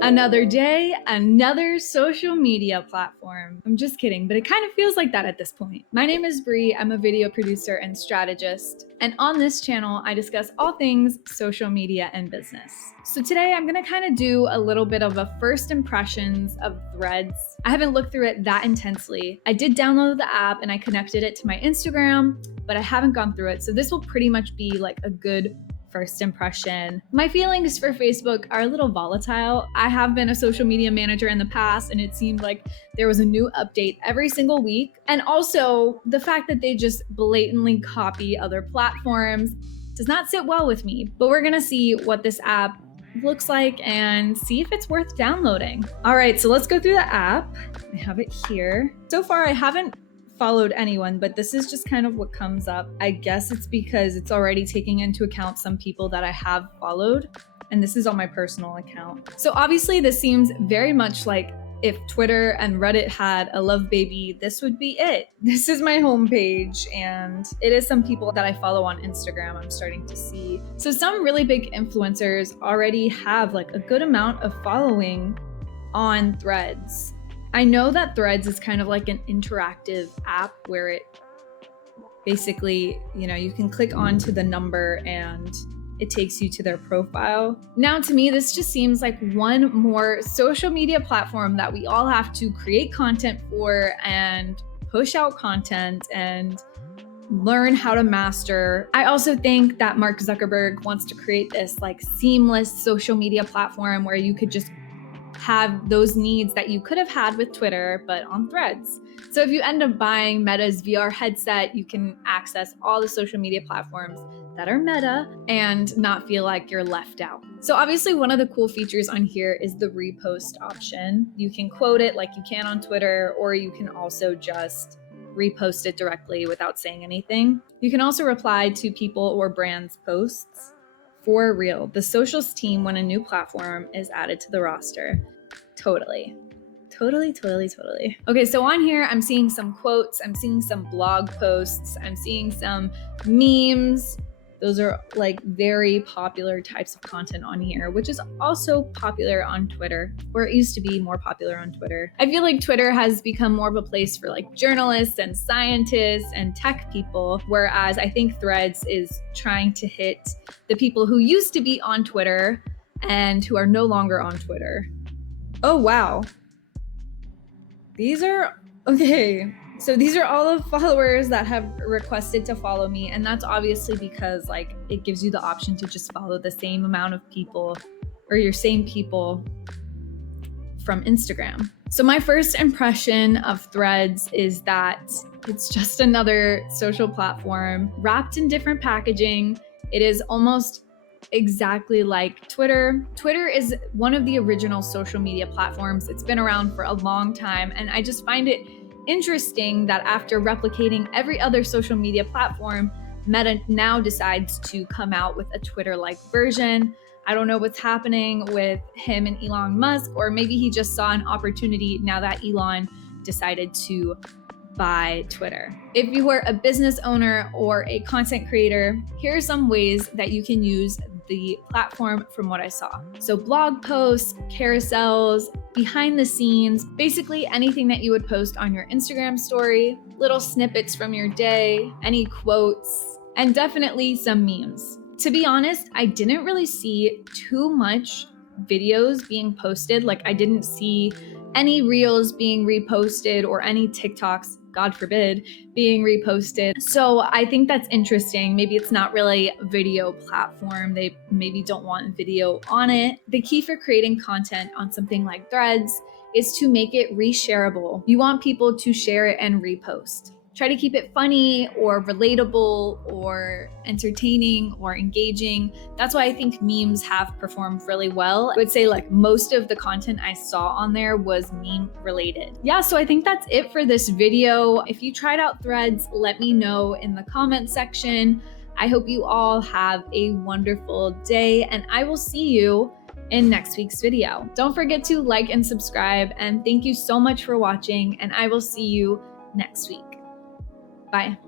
Another day, another social media platform. I'm just kidding, but it kind of feels like that at this point. My name is Bree. I'm a video producer and strategist. And on this channel, I discuss all things social media and business. So today I'm gonna kind of do a little bit of a first impressions of Threads. I haven't looked through it that intensely. I did download the app and I connected it to my Instagram, but I haven't gone through it. So this will pretty much be like a good first impression. My feelings for Facebook are a little volatile. I have been a social media manager in the past, and it seemed like there was a new update every single week. And also, the fact that they just blatantly copy other platforms does not sit well with me. But we're gonna see what this app looks like and see if it's worth downloading. All right, so let's go through the app. I have it here. So far, I haven't followed anyone, but this is just kind of what comes up. I guess it's because it's already taking into account some people that I have followed, and this is on my personal account. So obviously this seems very much like if Twitter and Reddit had a love baby, this would be it. This is my homepage, and it is some people that I follow on Instagram I'm starting to see. So some really big influencers already have like a good amount of following on Threads. I know that Threads is kind of like an interactive app where it basically, you can click onto the number and it takes you to their profile. Now, to me, this just seems like one more social media platform that we all have to create content for and push out content and learn how to master. I also think that Mark Zuckerberg wants to create this like seamless social media platform where you could just have those needs that you could have had with Twitter, but on Threads. So if you end up buying Meta's VR headset, you can access all the social media platforms that are Meta and not feel like you're left out. So obviously one of the cool features on here is the repost option. You can quote it like you can on Twitter, or you can also just repost it directly without saying anything. You can also reply to people or brands' posts. For real, the socials team when a new platform is added to the roster. Totally. Okay, so on here, I'm seeing some quotes, I'm seeing some blog posts, I'm seeing some memes. Those are like very popular types of content on here, which is also popular on Twitter, or it used to be more popular on Twitter. I feel like Twitter has become more of a place for like journalists and scientists and tech people, whereas I think Threads is trying to hit the people who used to be on Twitter and who are no longer on Twitter. Oh, wow. These are all of followers that have requested to follow me, and that's obviously because like it gives you the option to just follow the same amount of people or your same people from Instagram. So my first impression of Threads is that it's just another social platform wrapped in different packaging. It is almost exactly like Twitter. Twitter is one of the original social media platforms. It's been around for a long time, and I just find it interesting that after replicating every other social media platform, Meta now decides to come out with a Twitter-like version. I don't know what's happening with him and Elon Musk, or maybe he just saw an opportunity now that Elon decided to buy Twitter. If you are a business owner or a content creator, here are some ways that you can use the platform from what I saw. So blog posts, carousels, behind the scenes, basically anything that you would post on your Instagram story, little snippets from your day, any quotes, and definitely some memes. To be honest, I didn't really see too much videos being posted. Like I didn't see any reels being reposted or any TikToks, God forbid, being reposted. So I think that's interesting. Maybe it's not really a video platform. They maybe don't want video on it. The key for creating content on something like Threads is to make it reshareable. You want people to share it and repost. Try to keep it funny or relatable or entertaining or engaging. That's why I think memes have performed really well. I would say like most of the content I saw on there was meme related. Yeah, so I think that's it for this video. If you tried out Threads, let me know in the comment section. I hope you all have a wonderful day, and I will see you in next week's video. Don't forget to like and subscribe, and thank you so much for watching, and I will see you next week. Bye.